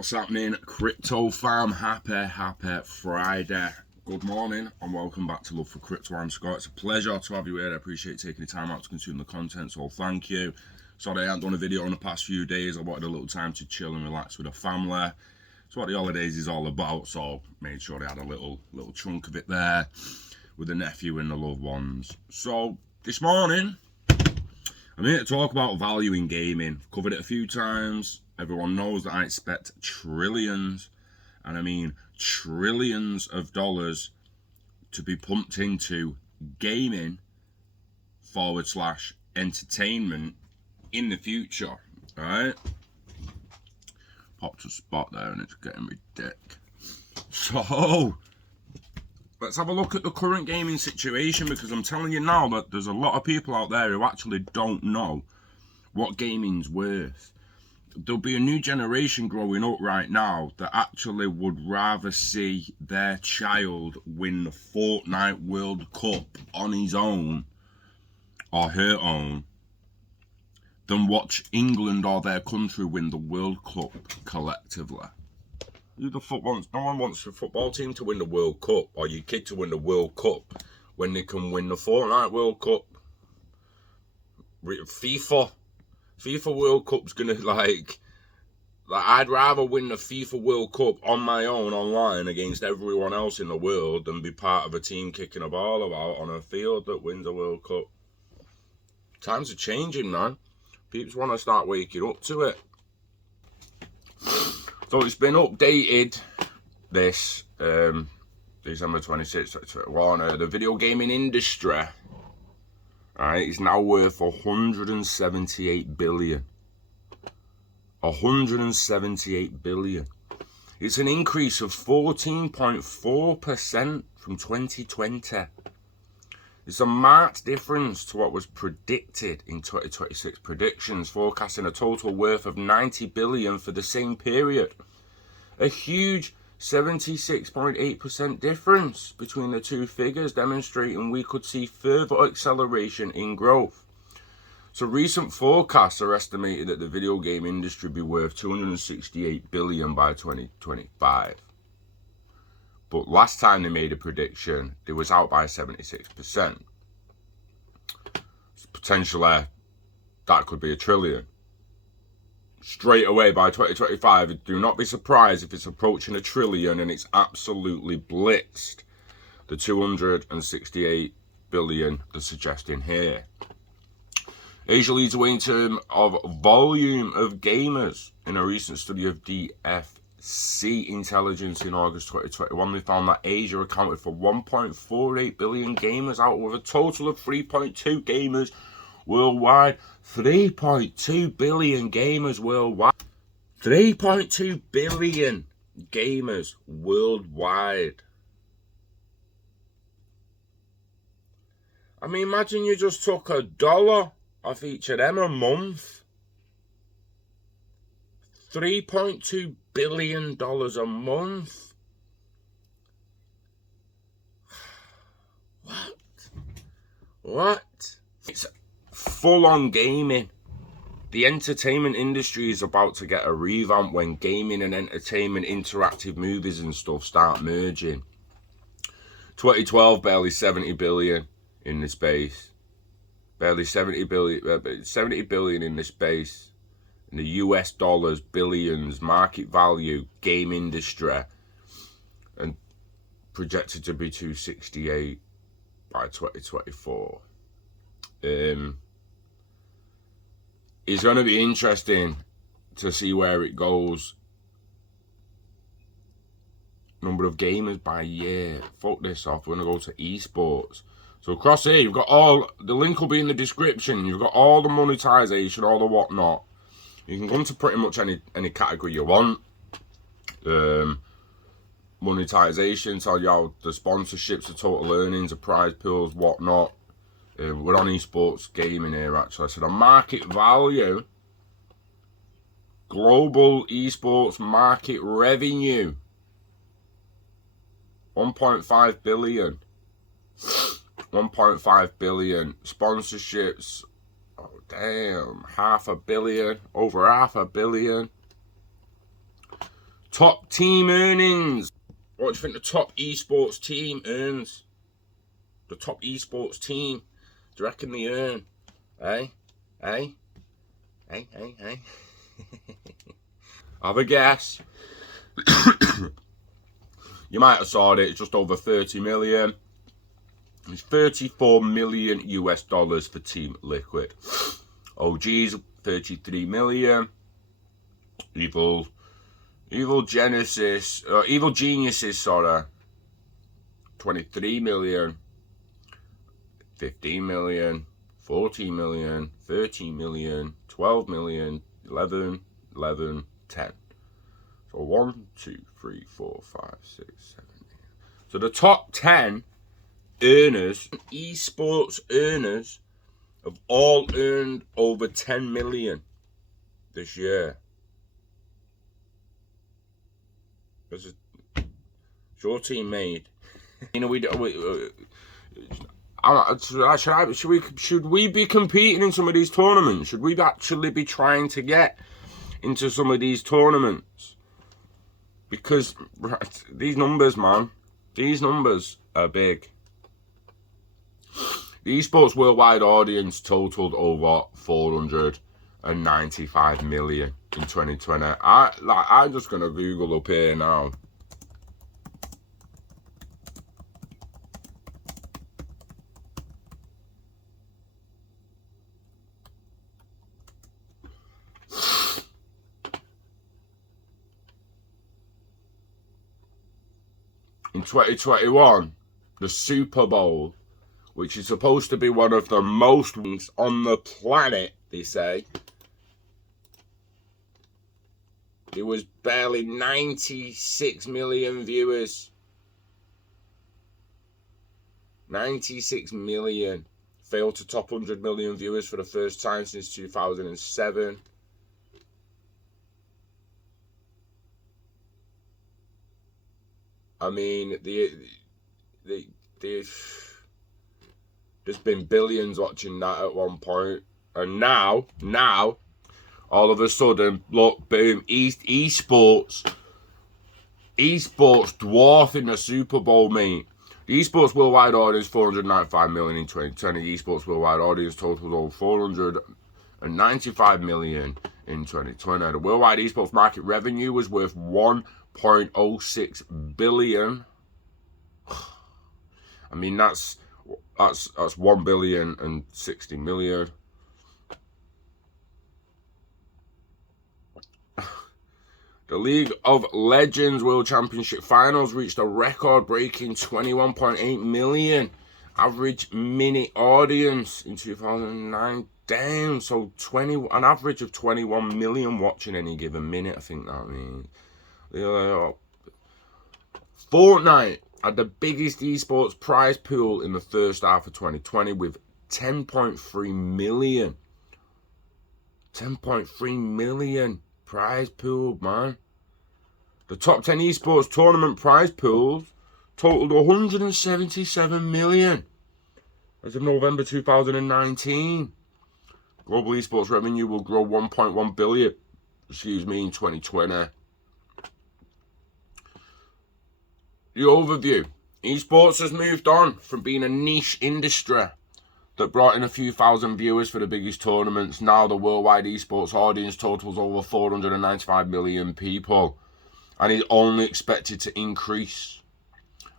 What's happening, crypto fam? Happy Friday. Good morning and welcome back to Love for Crypto. I'm Scott. It's a pleasure to have you here. I appreciate taking the time out to consume the content, so thank you. Sorry I haven't done a video in the past few days. I wanted a little time to chill and relax with the family. That's what the holidays is all about, so made sure I had a little chunk of it there with the nephew and the loved ones. So this morning I'm here to talk about value in gaming. I've covered it a few times. Everyone knows that I expect trillions, and I mean trillions of dollars to be pumped into gaming / entertainment in the future. Alright? Popped a spot there and it's getting me dick. So let's have a look at the current gaming situation, because I'm telling you now that there's a lot of people out there who actually don't know what gaming's worth. There'll be a new generation growing up right now that actually would rather see their child win the Fortnite World Cup on his own or her own than watch England or their country win the World Cup collectively. No one wants the football team to win the World Cup or your kid to win the World Cup when they can win the Fortnite World Cup. FIFA World Cup's gonna like I'd rather win the FIFA World Cup on my own online against everyone else in the world than be part of a team kicking a ball about on a field that wins a World Cup. Times are changing, man. People want to start waking up to it. So it's been updated this December 26th, 2021. The video gaming industry, right, is now worth 178 billion. 178 billion. It's an increase of 14.4% from 2020. It's a marked difference to what was predicted in 2026 predictions, forecasting a total worth of 90 billion for the same period. A huge 76.8% difference between the two figures, demonstrating we could see further acceleration in growth. So recent forecasts are estimated that the video game industry will be worth 268 billion by 2025. But last time they made a prediction, it was out by 76%. So potentially, that could be $1 trillion. Straight away by 2025, do not be surprised if it's approaching $1 trillion and it's absolutely blitzed the 268 billion they're suggesting here. Asia leads the way in terms of volume of gamers. In a recent study of DFC Intelligence in August 2021, they found that Asia accounted for 1.48 billion gamers out of a total of 3.2 gamers worldwide. 3.2 billion gamers worldwide. 3.2 billion gamers worldwide. I mean, imagine you just took $1 off each of them a month. $3.2 billion a month. What? It's full-on gaming. The entertainment industry is about to get a revamp when gaming and entertainment, interactive movies and stuff start merging. 2012, barely 70 billion in the space. Barely 70 billion in the space. In the US dollars, billions, market value, game industry, and projected to be 268 by 2024. It's going to be interesting to see where it goes. Number of gamers by year. Fuck this off. We're going to go to esports. So across here, you've got the link will be in the description. You've got all the monetization, all the whatnot. You can go into pretty much any category you want. Monetization, tell you the sponsorships, the total earnings, the prize pools, whatnot. We're on esports gaming here, actually. So the market value, global esports market revenue, 1.5 billion. 1.5 billion. Sponsorships, oh damn, over half a billion. Top team earnings. What do you think the top esports team earns? The top esports team. Do you reckon they earn? Hey? Hey? Hey, hey, hey. Have a guess. You might have saw it. It's just over 30 million. It's 34 million US dollars for Team Liquid. OG's 33 million. Evil Geniuses, 23 million. 15 million. 14 million. 13 million. 12 million. 11, 10. So 1, 2, 3, 4, 5, 6, 7, 8. So the top 10 earners, esports earners, have all earned over 10 million this year. It's your team made. You know, should we be competing in some of these tournaments? Should we actually be trying to get into some of these tournaments? Because these numbers, man, these numbers are big. The esports worldwide audience totaled over 495 million in 2020. I'm just gonna Google up here now. In 2021, the Super Bowl, which is supposed to be one of the most on the planet, they say, there was barely 96 million viewers. 96 million. Failed to top 100 million viewers for the first time since 2007. I mean, there's been billions watching that at one point, and now, all of a sudden, look, boom, esports dwarfing the Super Bowl, mate. The esports worldwide audience 495 million in 2020. The esports worldwide audience totaled over 495 million in 2020. The worldwide esports market revenue was worth 1.06 billion. I mean, that's 1 billion and 60 million. The League of Legends World Championship Finals reached a record-breaking 21.8 million average minute audience in 2009. Damn, so an average of 21 million watching any given minute, I think that means. Fortnite had the biggest esports prize pool in the first half of 2020 with 10.3 million. 10.3 million prize pool, man. The top 10 esports tournament prize pools totaled 177 million as of November 2019. Global esports revenue will grow 1.1 billion, in 2020. The overview. Esports has moved on from being a niche industry that brought in a few thousand viewers for the biggest tournaments. Now the worldwide esports audience totals over 495 million people and is only expected to increase.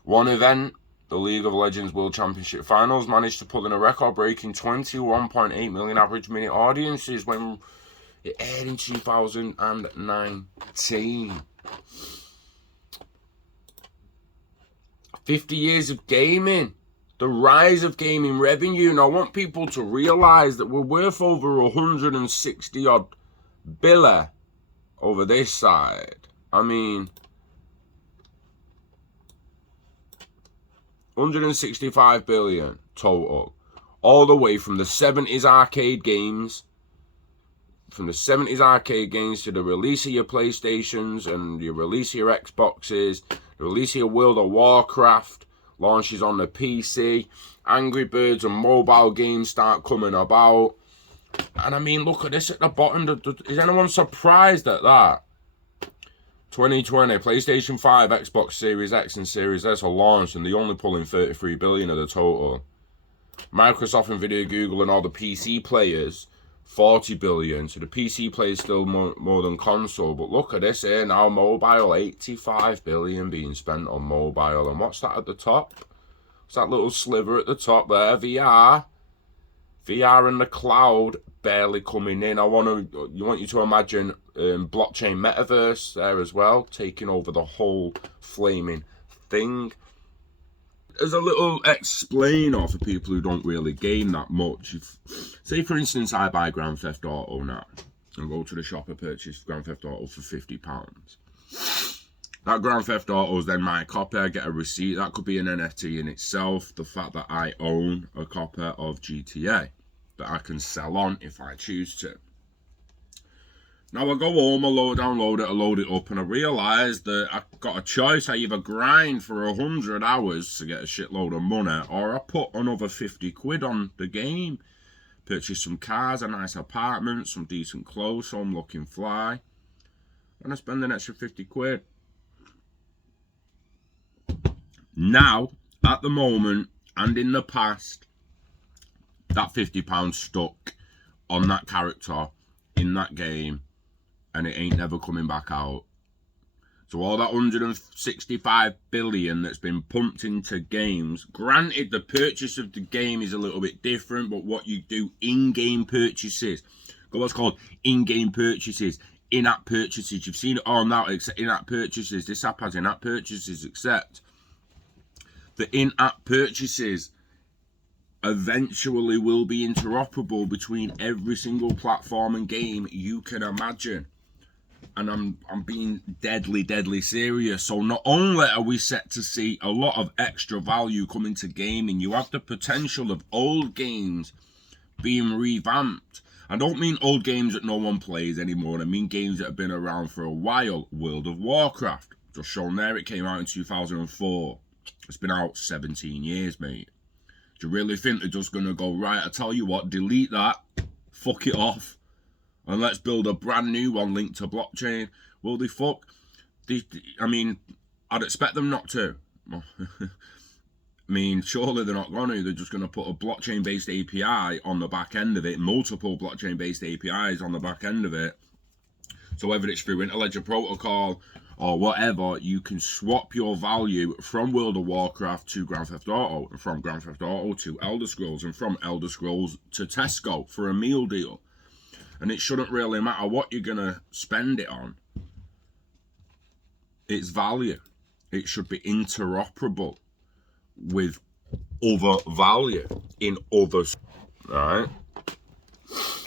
One event, the League of Legends World Championship Finals, managed to pull in a record-breaking 21.8 million average minute audiences when it aired in 2019. 50 years of gaming. The rise of gaming revenue. And I want people to realise that we're worth over 160 odd billion over this side. I mean, 165 billion total. All the way from the 70s arcade games. From the 70s arcade games to the release of your PlayStations and your release of your Xboxes. The release of your World of Warcraft. Launches on the PC. Angry Birds and mobile games start coming about. And I mean, look at this at the bottom. Is anyone surprised at that? 2020, PlayStation 5, Xbox Series X and Series S are launched and they only pull in 33 billion of the total. Microsoft, Nvidia, Google and all the PC players, 40 billion. So the PC players still more than console. But look at this here now, mobile, 85 billion being spent on mobile. And what's that at the top? What's that little sliver at the top there? VR. VR and the cloud barely coming in. I want you to imagine blockchain metaverse there as well, taking over the whole flaming thing. As a little explainer for people who don't really game that much, say for instance I buy Grand Theft Auto now and go to the shop and purchase Grand Theft Auto for £50. That Grand Theft Auto is then my copy. I get a receipt. That could be an NFT in itself. The fact that I own a copy of GTA that I can sell on if I choose to. Now I go home, I download it, I load it up, and I realise that I've got a choice. I either grind for 100 hours to get a shitload of money, or I put another 50 quid on the game, purchase some cars, a nice apartment, some decent clothes, some looking fly, and I spend an extra 50 quid. Now, at the moment, and in the past, that £50 stuck on that character in that game, and it ain't never coming back out. So all that 165 billion that's been pumped into games, granted the purchase of the game is a little bit different, but what you do in-game purchases, got what's called in-game purchases, in-app purchases, you've seen it all now, except in-app purchases. This app has in-app purchases, except the in-app purchases eventually will be interoperable between every single platform and game you can imagine. And I'm being deadly serious. So not only are we set to see a lot of extra value coming to gaming, you have the potential of old games being revamped. I don't mean old games that no one plays anymore. I mean games that have been around for a while. World of Warcraft, just shown there, it came out in 2004. It's been out 17 years, mate. Do you really think they're just going to go, right, I tell you what, delete that, fuck it off, and let's build a brand new one linked to blockchain? Will they fuck? I mean, I'd expect them not to. I mean, surely they're not going to. They're just going to put a blockchain-based API on the back end of it, multiple blockchain-based APIs on the back end of it. So whether it's through Interledger Protocol or whatever, you can swap your value from World of Warcraft to Grand Theft Auto, and from Grand Theft Auto to Elder Scrolls, and from Elder Scrolls to Tesco for a meal deal. And it shouldn't really matter what you're going to spend it on. It's value. It should be interoperable with other value in others. Alright?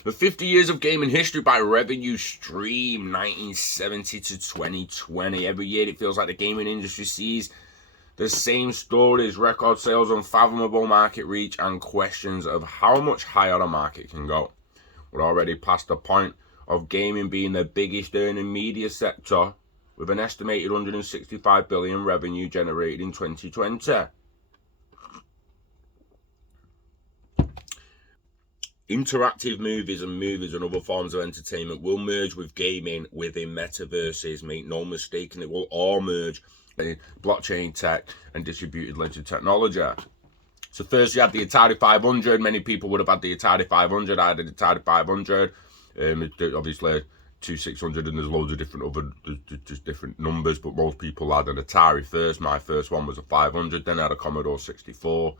The 50 years of gaming history by revenue stream, 1970 to 2020. Every year it feels like the gaming industry sees the same stories: record sales, unfathomable market reach, and questions of how much higher the market can go. We're already past the point of gaming being the biggest earning media sector, with an estimated 165 billion revenue generated in 2020. Interactive movies and other forms of entertainment will merge with gaming within metaverses. Make no mistake, and it will all merge in blockchain tech and distributed ledger technology. So first you had the Atari 500. Many people would have had the Atari 500. I had the Atari 500. Obviously 2600, and there's loads of different other, just different numbers, but most people had an Atari first. My first one was a 500. Then I had a Commodore 64.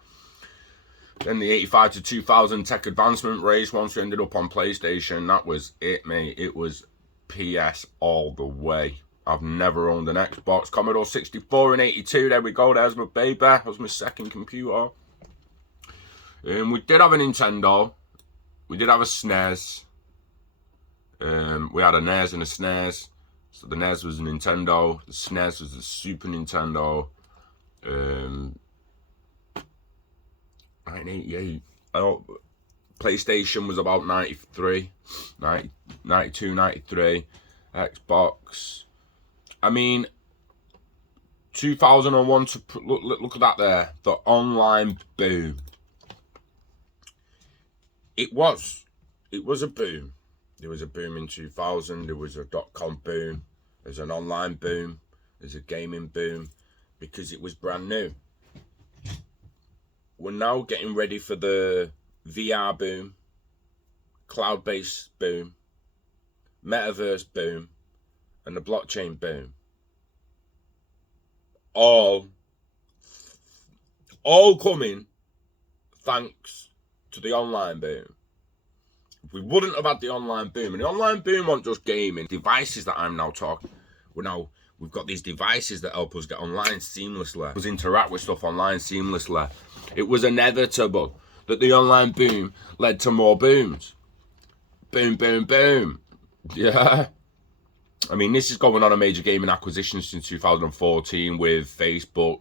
Then the 85 to 2000 tech advancement race, once we ended up on PlayStation, that was it, mate. It was PS all the way. I've never owned an Xbox. Commodore 64 in 82, there we go, there's my baby. That was my second computer. We did have a Nintendo. We did have a SNES. We had a NES and a SNES. So the NES was a Nintendo. The SNES was the Super Nintendo. 1988. PlayStation was about 93, 92, 93. Xbox. I mean, 2001 to look at that there. The online boom. It was a boom. There was a boom in 2000. There was a .com boom. There's an online boom. There's a gaming boom because it was brand new. We're now getting ready for the VR boom, cloud-based boom, metaverse boom, and the blockchain boom. All coming thanks to the online boom. If we wouldn't have had the online boom, and the online boom wasn't just gaming, devices that I'm now talking, we've got these devices that help us get online seamlessly, us interact with stuff online seamlessly. It was inevitable that the online boom led to more booms. Boom, boom, boom. Yeah. I mean, this is going on a major gaming acquisition since 2014 with Facebook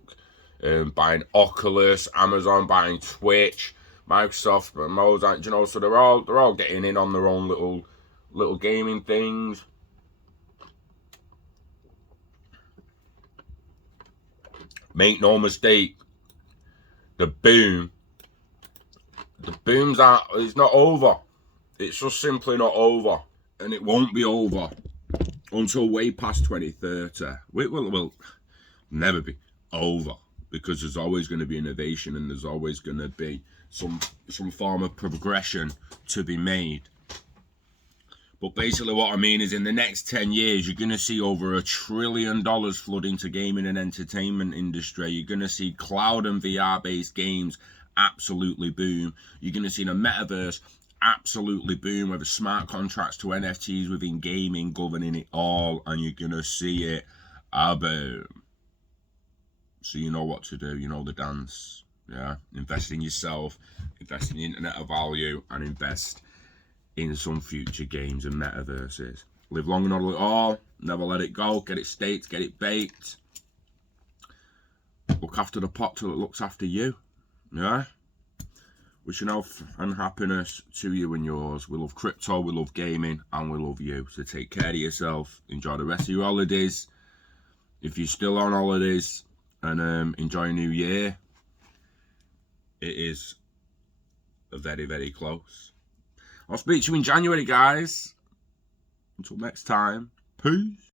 buying Oculus, Amazon buying Twitch, Microsoft, Mozart, you know, so they're all getting in on their own little gaming things. Make no mistake, the boom's it's not over. It's just simply not over, and it won't be over until way past 2030. It will never be over, because there's always going to be innovation and there's always going to be some form of progression to be made. But basically what I mean is, in the next 10 years, you're going to see over $1 trillion flood into gaming and entertainment industry. You're going to see cloud and VR-based games absolutely boom. You're going to see the metaverse absolutely boom, with the smart contracts to NFTs within gaming governing it all, and you're going to see it boom. So you know what to do, you know the dance. Yeah, invest in yourself, invest in the internet of value, and invest in some future games and metaverses. Live long and not let it all, never let it go, get it staked, get it baked. Look after the pot till it looks after you. Yeah? Wishing health and happiness to you and yours. We love crypto, we love gaming, and we love you. So take care of yourself, enjoy the rest of your holidays. If you're still on holidays, and enjoy a new year. It is very, very close. I'll speak to you in January, guys. Until next time, peace.